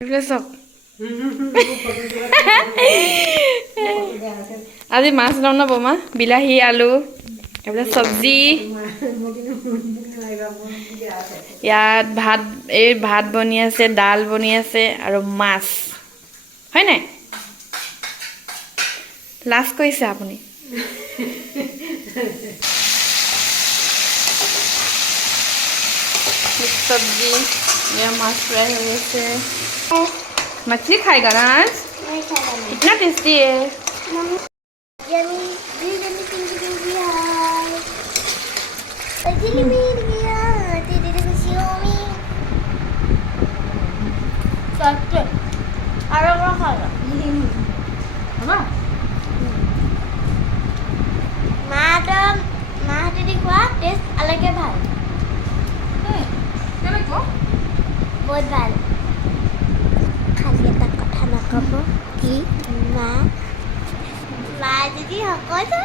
চক আজি মাছ লওঁ ন বমা বিলাহী আলু এইবিলাক চব্জি ইয়াত ভাত বনি আছে ডাল বনি আছে আৰু মাছ হয় নাই লাজ কৰিছে আপুনি सब्जी ये माछ फ्राई हो गए मछली खाएगा ना आज कितना टेस्टी है बहुत ভাল খালি এটা কথা নকব কি মা যদি সকলো